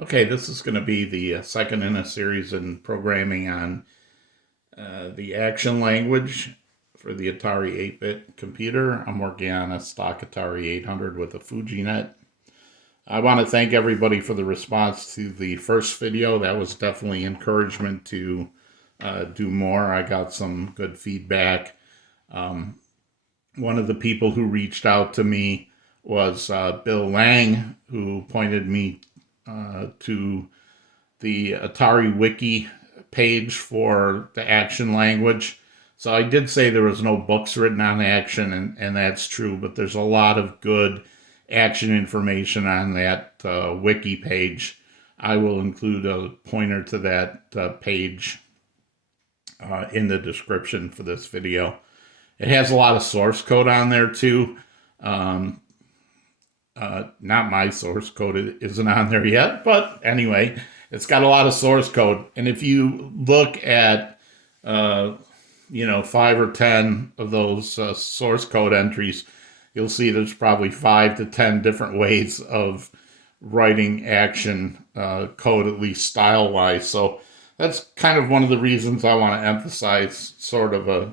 Okay, this is going to be the second in a series in programming on the action language for the Atari 8-bit computer. I'm working on a stock Atari 800 with a FujiNet. I want to thank everybody for the response to the first video. That was definitely encouragement to do more. I got some good feedback. One of the people who reached out to me was Bill Lange, who pointed me to the Atari Wiki page for the action language. So I did say there was no books written on action, and that's true, but there's a lot of good action information on that wiki page. I will include a pointer to that page in the description for this video. It has a lot of source code on there too. Not my source code, it isn't on there yet, but anyway, it's got a lot of source code. And if you look at, 5 or 10 of those source code entries, you'll see there's probably 5 to 10 different ways of writing action code, at least style-wise. So that's kind of one of the reasons I want to emphasize sort of a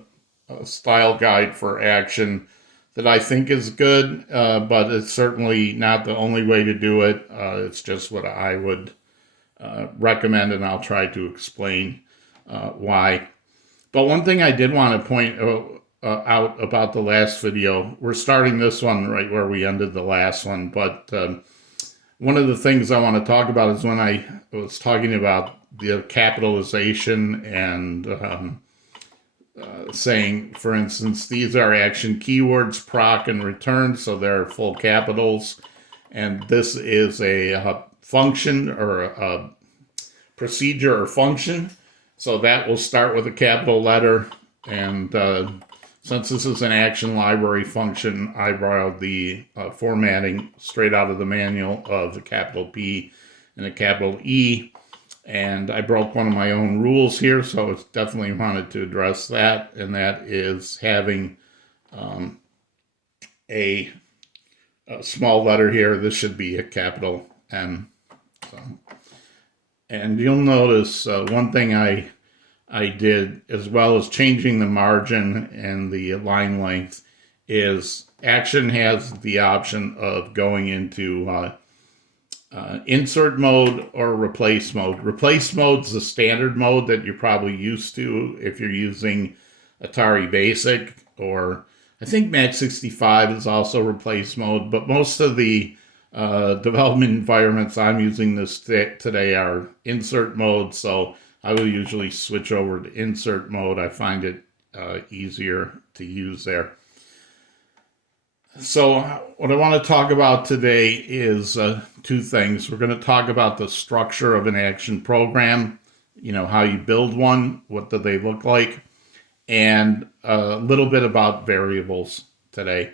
style guide for action that I think is good, but it's certainly not the only way to do it. It's just what I would recommend, and I'll try to explain why. But one thing I did want to point out about the last video, we're starting this one right where we ended the last one, but one of the things I want to talk about is when I was talking about the capitalization and saying, for instance, these are action keywords, proc and return, so they're full capitals. And this is a function or a procedure or function. So that will start with a capital letter. And since this is an action library function, I borrowed the formatting straight out of the manual of the capital P and a capital E. And I broke one of my own rules here, so it's definitely wanted to address that, and that is having a small letter here. This should be a capital M. So, and you'll notice one thing I did, as well as changing the margin and the line length, is action has the option of going into insert mode or replace mode. Replace mode is the standard mode that you're probably used to if you're using Atari Basic, or I think Max 65 is also replace mode, but most of the development environments I'm using this today are insert mode, so I will usually switch over to insert mode. I find it easier to use there. So what I want to talk about today is two things. We're going to talk about the structure of an action program, how you build one, what do they look like, and a little bit about variables today.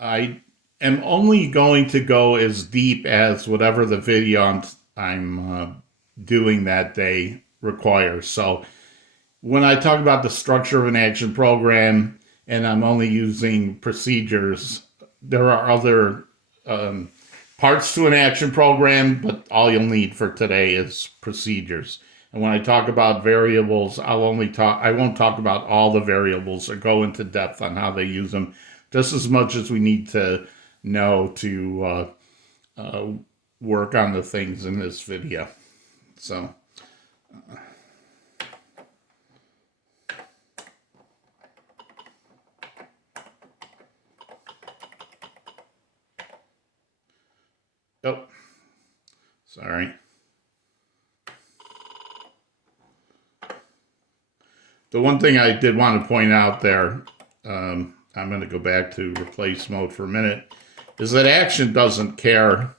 I am only going to go as deep as whatever the video I'm doing that day requires. So when I talk about the structure of an action program, and I'm only using procedures, there are other parts to an action program, but all you'll need for today is procedures. And when I talk about variables, I won't talk about all the variables or go into depth on how they use them, just as much as we need to know to work on the things in this video. So oh, sorry. The one thing I did want to point out there, I'm going to go back to replace mode for a minute, is that action doesn't care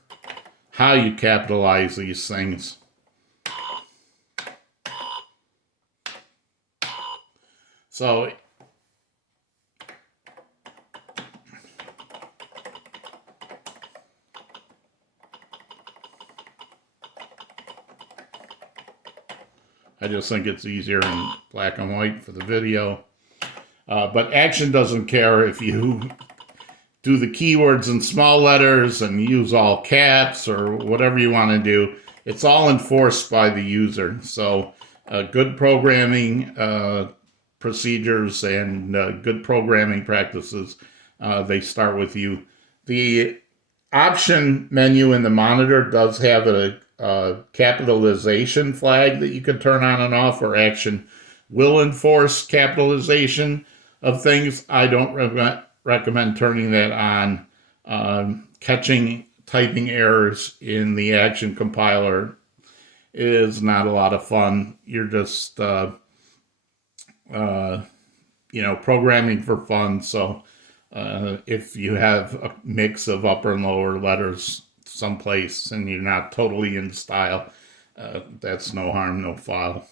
how you capitalize these things. So I just think it's easier in black and white for the video. But action doesn't care if you do the keywords in small letters and use all caps or whatever you want to do. It's all enforced by the user. So good programming procedures and good programming practices, they start with you. The option menu in the monitor does have a capitalization flag that you can turn on and off, or Action will enforce capitalization of things. I don't recommend turning that on. Catching typing errors in the Action compiler is not a lot of fun. You're just, programming for fun. So if you have a mix of upper and lower letters someplace and you're not totally in style, that's no harm, no foul.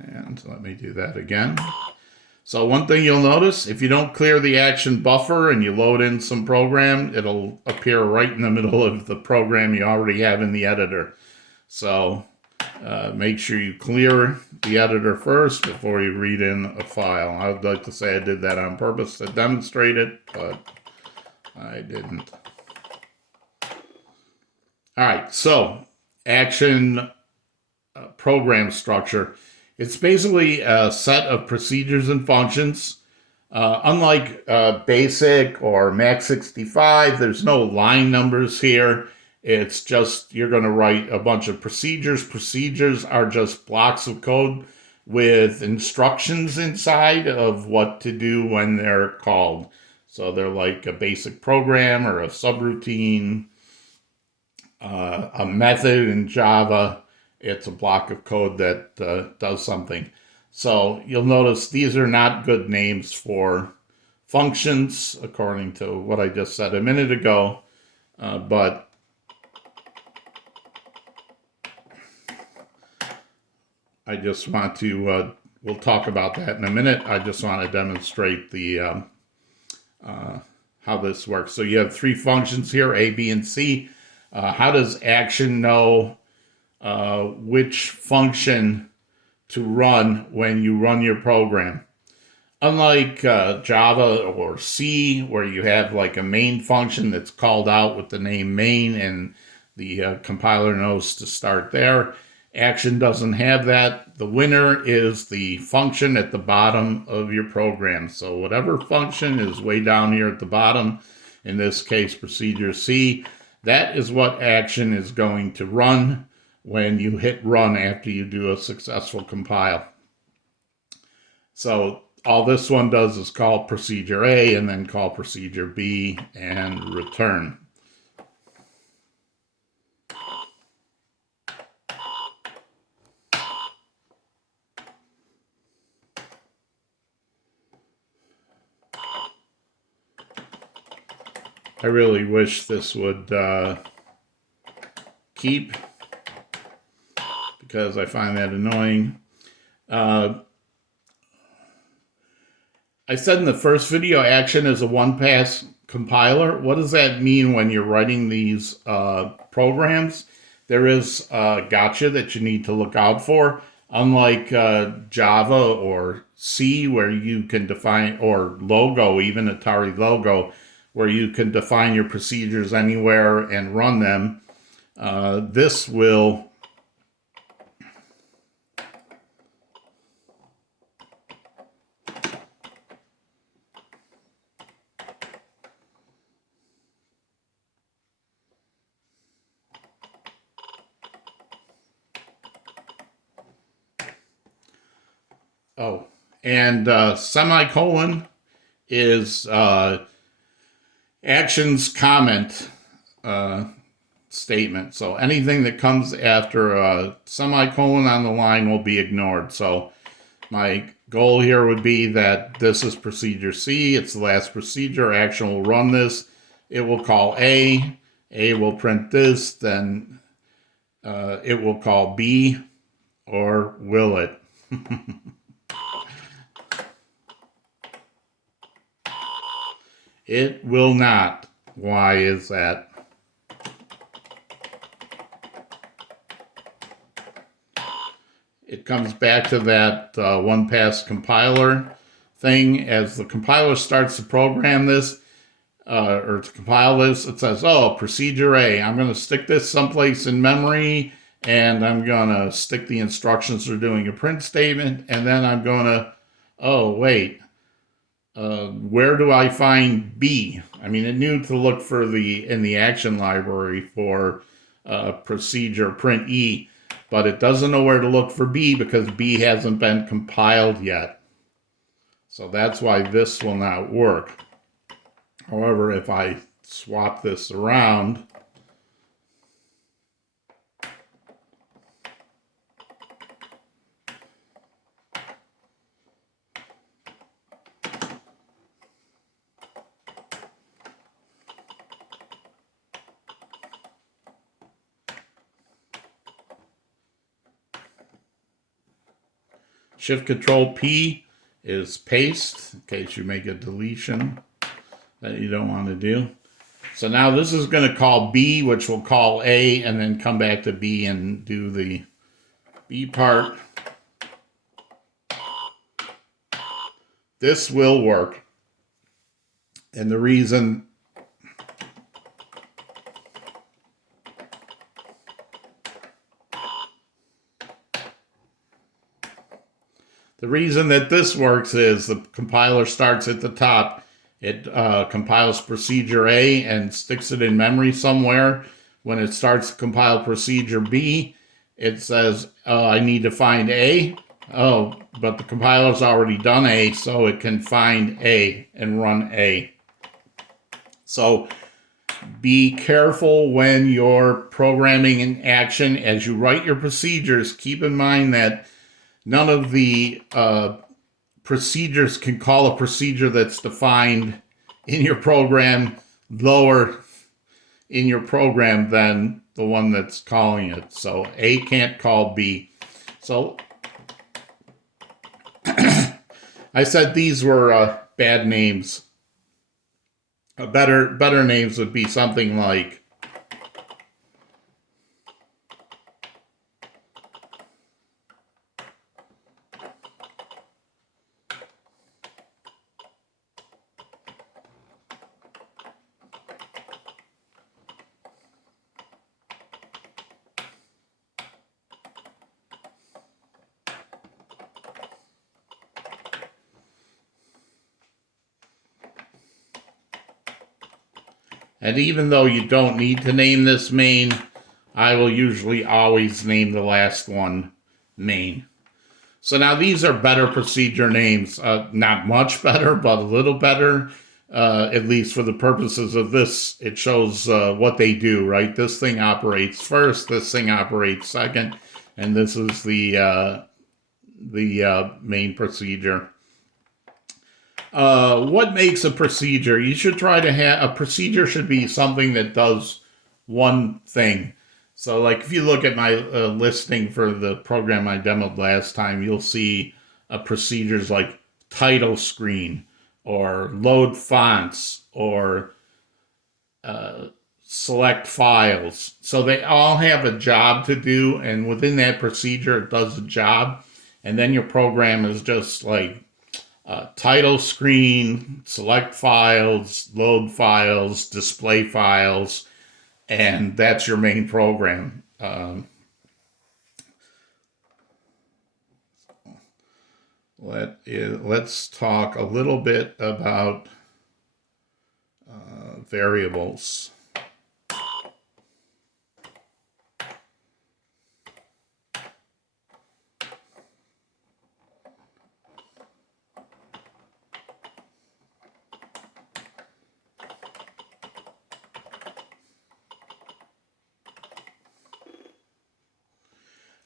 And let me do that again. So one thing you'll notice, if you don't clear the Action buffer and you load in some program, it'll appear right in the middle of the program you already have in the editor. So make sure you clear the editor first before you read in a file. I would like to say I did that on purpose to demonstrate it, but I didn't. All right, so Action program structure. It's basically a set of procedures and functions. Unlike BASIC or Mac65, there's no line numbers here. It's just you're going to write a bunch of procedures. Procedures are just blocks of code with instructions inside of what to do when they're called. So they're like a basic program or a subroutine, a method in Java. It's a block of code that does something. So you'll notice these are not good names for functions, according to what I just said a minute ago. But I just want to, we'll talk about that in a minute. I just want to demonstrate the how this works. So you have three functions here, A, B, and C. How does Action know which function to run when you run your program? Unlike Java or C, where you have like a main function that's called out with the name main and the compiler knows to start there, Action doesn't have that. The winner is the function at the bottom of your program. So whatever function is way down here at the bottom, in this case procedure C, that is what Action is going to run when you hit run after you do a successful compile. So all this one does is call procedure A and then call procedure B and return. I really wish this would keep, because I find that annoying. I said in the first video, Action is a one-pass compiler. What does that mean when you're writing these programs? There is a gotcha that you need to look out for. Unlike Java or C, where you can define, or Logo, even Atari Logo, where you can define your procedures anywhere and run them, this will semicolon is Action's comment statement. So anything that comes after a semicolon on the line will be ignored. So my goal here would be that this is procedure C. It's the last procedure. Action will run this. It will call A. A will print this. Then it will call B, or will it? It will not. Why is that? comes back to that one-pass compiler thing. As the compiler starts to program this, or to compile this, it says, oh, procedure A. I'm going to stick this someplace in memory, and I'm going to stick the instructions for doing a print statement, and then I'm going to, oh, wait, where do I find B? I mean, it knew to look for in the action library for procedure print E, but it doesn't know where to look for B because B hasn't been compiled yet. So that's why this will not work. However, if I swap this around, Shift Control P is paste, in case you make a deletion that you don't want to do. So now this is going to call B, which will call A, and then come back to B and do the B part. This will work. And the reason that this works is the compiler starts at the top. It compiles procedure A and sticks it in memory somewhere. When it starts to compile procedure B, it says, I need to find A. Oh, but the compiler's already done A, so it can find A and run A. So be careful when you're programming in action. As you write your procedures, keep in mind that none of the procedures can call a procedure that's defined in your program lower in your program than the one that's calling it. So A can't call B. So I said these were bad names. Better names would be something like and even though you don't need to name this main, I will usually always name the last one main. So now these are better procedure names. Not much better, but a little better. At least for the purposes of this, it shows what they do, right? This thing operates first, this thing operates second, and this is the main procedure. What makes a procedure? You should try to have a procedure should be something that does one thing. So like if you look at my listing for the program I demoed last time, you'll see procedures like title screen or load fonts or select files. So they all have a job to do, and within that procedure it does a job, and then your program is just like title screen, select files, load files, display files, and that's your main program. Let's talk a little bit about variables.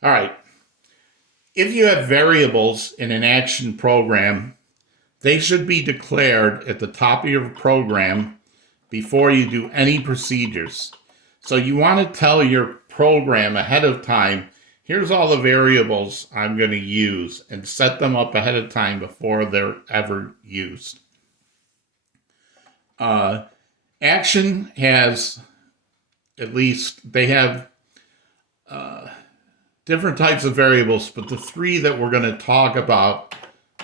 All right. If you have variables in an action program, they should be declared at the top of your program before you do any procedures. So you want to tell your program ahead of time, here's all the variables I'm going to use, and set them up ahead of time before they're ever used. Action has, at least, they have different types of variables, but the three that we're going to talk about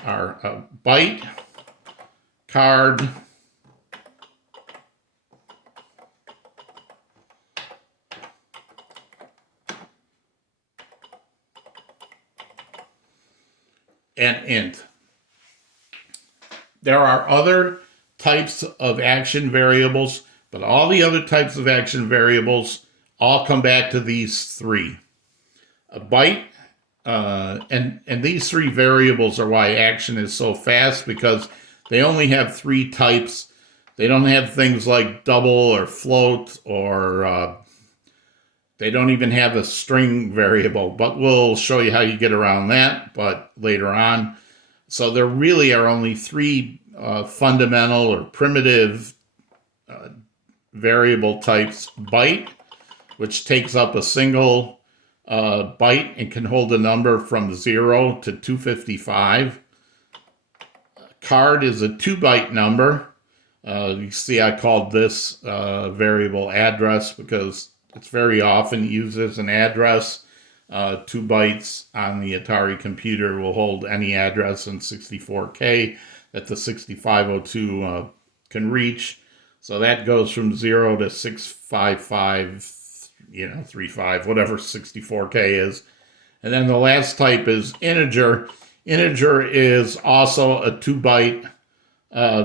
are byte, card, and int. There are other types of action variables, but all the other types of action variables all come back to these three. A byte, and these three variables are why action is so fast, because they only have three types. They don't have things like double or float, or they don't even have a string variable, but we'll show you how you get around that, but later on. So there really are only three fundamental or primitive variable types. Byte, which takes up a single byte and can hold a number from 0 to 255. Card is a 2-byte number. You see I called this variable address because it's very often used as an address. 2 bytes on the Atari computer will hold any address in 64K that the 6502 can reach. So that goes from 0 to 655, 35, whatever 64K is. And then the last type is integer. Integer is also a 2-byte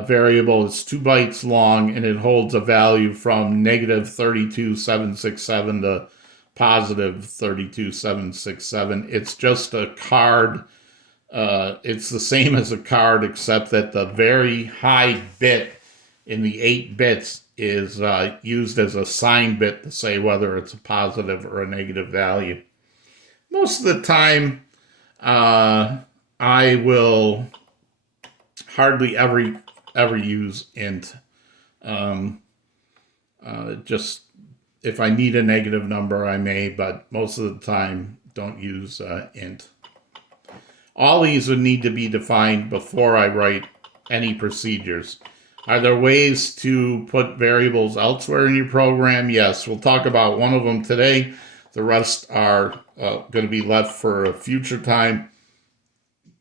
variable. It's 2 bytes long, and it holds a value from negative 32,767 to positive 32,767. It's just a card. It's the same as a card, except that the very high bit in the 8 bits is used as a sign bit to say whether it's a positive or a negative value. Most of the time, I will hardly ever use int. Just if I need a negative number, I may, but most of the time, don't use int. All these would need to be defined before I write any procedures. Are there ways to put variables elsewhere in your program? Yes, we'll talk about one of them today. The rest are going to be left for a future time.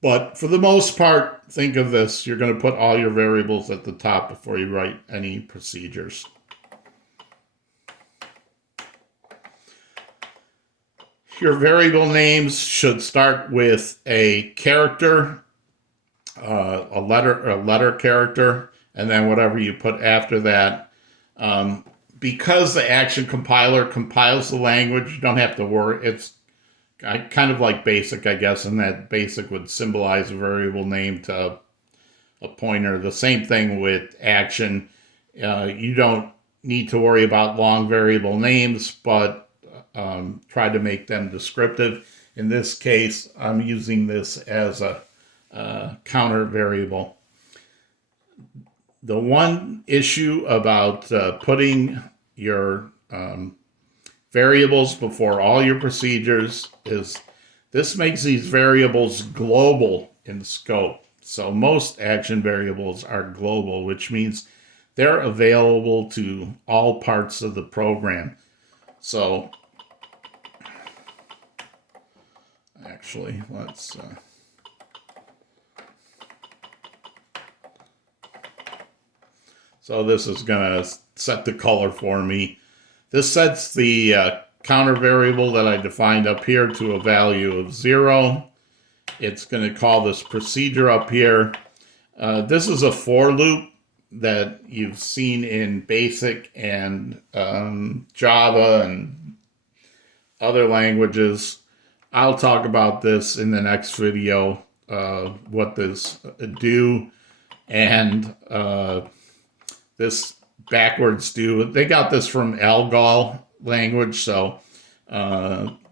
But for the most part, think of this. You're going to put all your variables at the top before you write any procedures. Your variable names should start with a character, a letter character, and then whatever you put after that. Because the action compiler compiles the language, you don't have to worry. It's kind of like BASIC, I guess, and that BASIC would symbolize a variable name to a pointer. The same thing with action. You don't need to worry about long variable names, but try to make them descriptive. In this case, I'm using this as a counter variable. The one issue about putting your variables before all your procedures is this makes these variables global in scope. So most action variables are global, which means they're available to all parts of the program. So actually, let's so this is going to set the color for me. This sets the counter variable that I defined up here to a value of 0. It's going to call this procedure up here. This is a for loop that you've seen in BASIC and Java and other languages. I'll talk about this in the next video, what this do, and this backwards do. They got this from Algol language, so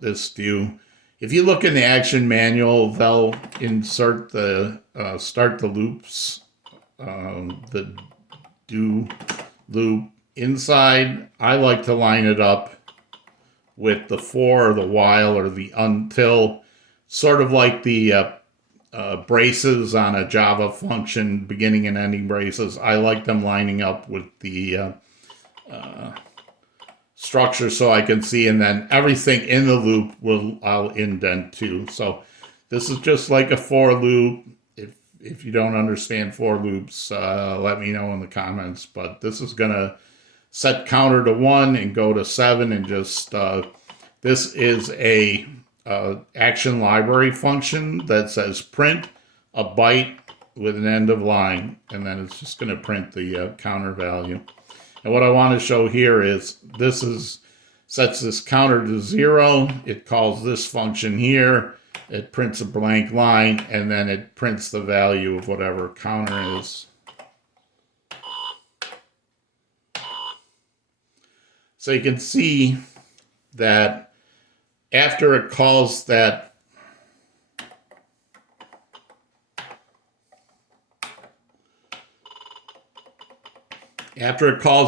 this do. If you look in the action manual, they'll insert the start the loops, the do loop inside. I like to line it up with the for or the while or the until, sort of like the braces on a Java function, beginning and ending braces. I like them lining up with the structure so I can see, and then everything in the loop I'll indent too. So this is just like a for loop. If you don't understand for loops, let me know in the comments. But this is gonna set counter to 1 and go to 7, and just this is a action library function that says print a byte with an end of line, and then it's just going to print the counter value. And what I want to show here is sets this counter to 0. It calls this function here. It prints a blank line, and then it prints the value of whatever counter is. So you can see that after it calls that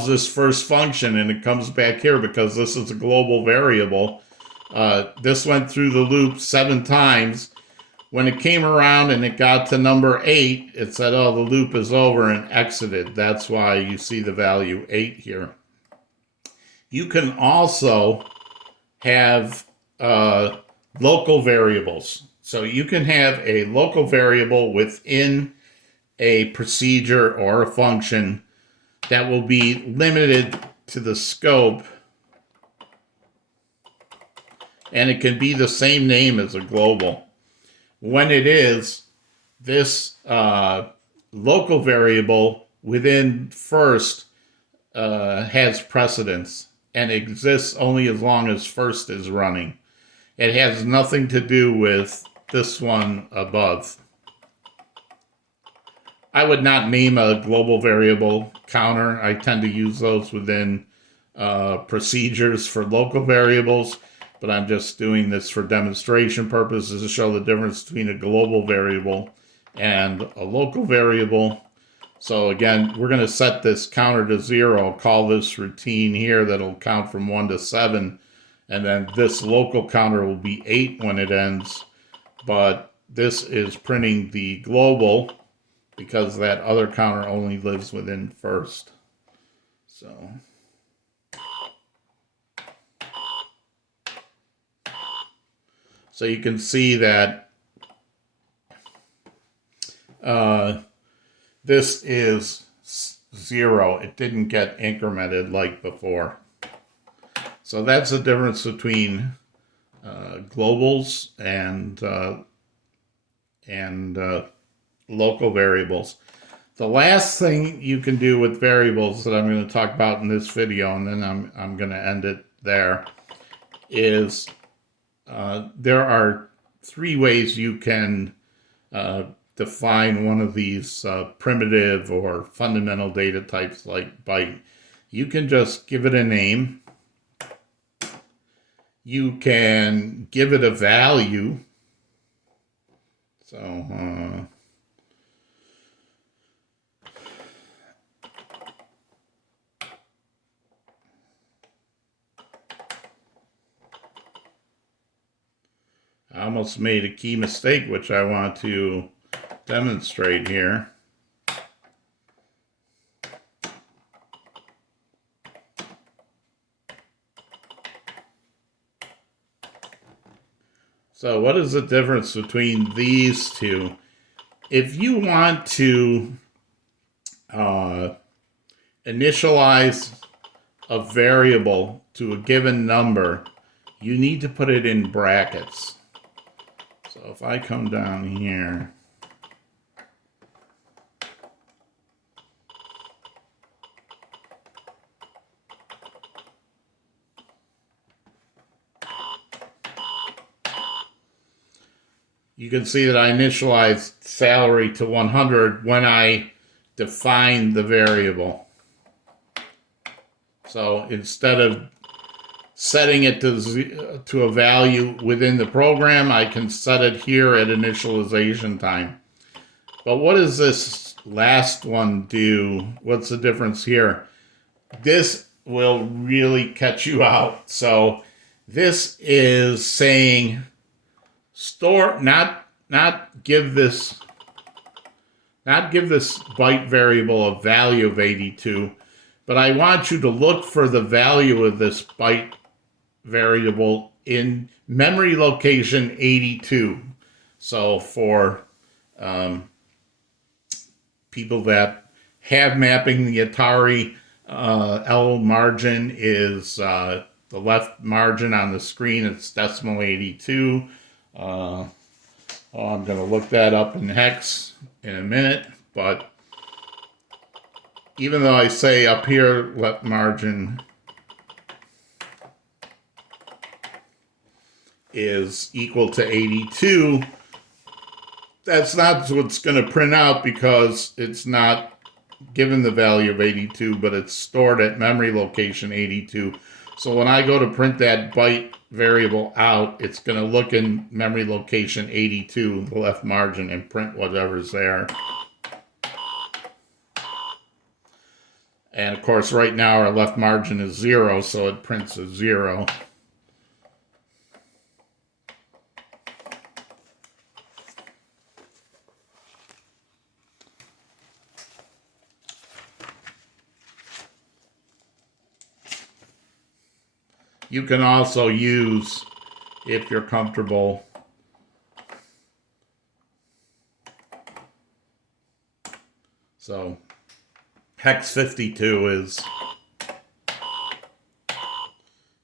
this first function, and it comes back here because this is a global variable, this went through the loop 7 times. When it came around and it got to number 8, it said, oh, the loop is over, and exited. That's why you see the value 8 here. You can also have local variables. So you can have a local variable within a procedure or a function that will be limited to the scope, and it can be the same name as a global. When it is, this local variable within first has precedence and exists only as long as first is running. It has nothing to do with this one above. I would not name a global variable counter. I tend to use those within procedures for local variables, but I'm just doing this for demonstration purposes to show the difference between a global variable and a local variable. So again, we're going to set this counter to 0. I'll call this routine here that'll count from 1 to 7, and then this local counter will be 8 when it ends, but this is printing the global because that other counter only lives within first. So you can see that this is 0. It didn't get incremented like before. So that's the difference between globals and local variables. The last thing you can do with variables that I'm going to talk about in this video, and then I'm going to end it there, is there are 3 ways you can define one of these primitive or fundamental data types like byte. You can just give it a name. You can give it a value. So I almost made a key mistake, which I want to demonstrate here. So what is the difference between these two? If you want to initialize a variable to a given number, you need to put it in brackets. So if I come down here, you can see that I initialized salary to 100 when I defined the variable. So instead of setting it to a value within the program, I can set it here at initialization time. But what does this last one do? What's the difference here? This will really catch you out. So this is saying store, not give this byte variable a value of 82, But I want you to look for the value of this byte variable in memory location 82. So for people that have mapping, the Atari L margin is the left margin on the screen. It's decimal 82. I'm going to look that up in hex in a minute, but even though I say up here left margin is equal to 82, that's not what's going to print out because it's not given the value of 82, but it's stored at memory location 82. So when I go to print that byte variable out, it's going to look in memory location 82, the left margin, and print whatever's there. And of course, right now our left margin is 0, so it prints a 0. You can also use, if you're comfortable, so hex 52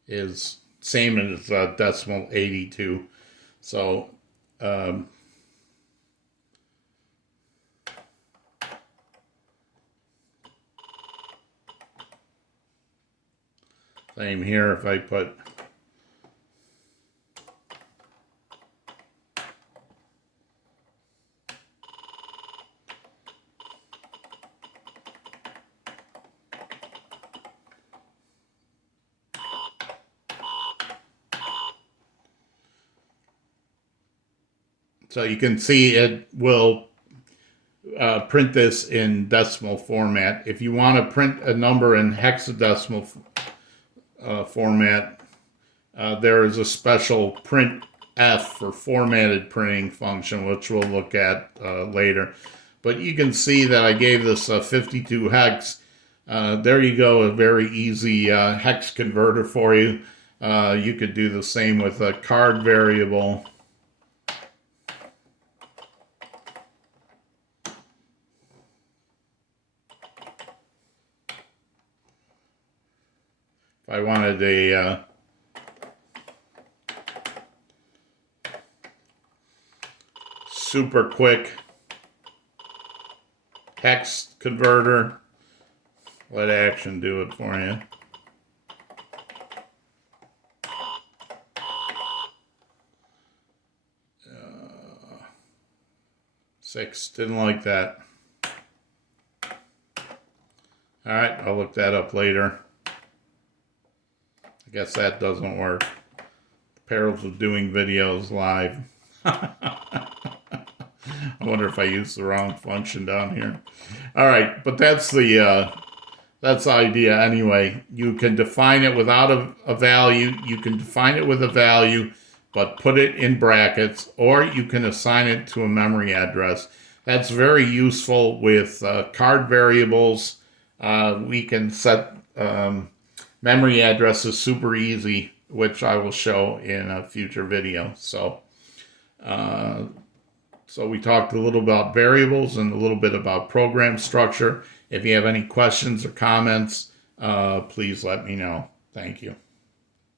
is same as decimal 82. So same here if I put so you can see it will print this in decimal format. If you want to print a number in hexadecimal format, there is a special print F for formatted printing function, which we'll look at later. But you can see that I gave this a 52 hex. There you go, a very easy hex converter for you. You could do the same with a card variable. If I wanted a super quick hex converter, let action do it for you. 6, didn't like that. All right, I'll look that up later. I guess that doesn't work. The perils of doing videos live. I wonder if I used the wrong function down here. All right, but that's the idea anyway. You can define it without a value. You can define it with a value, but put it in brackets, or you can assign it to a memory address. That's very useful with card variables. We can set memory addresses super easy, which I will show in a future video. So we talked a little about variables and a little bit about program structure. If you have any questions or comments, please let me know. Thank you.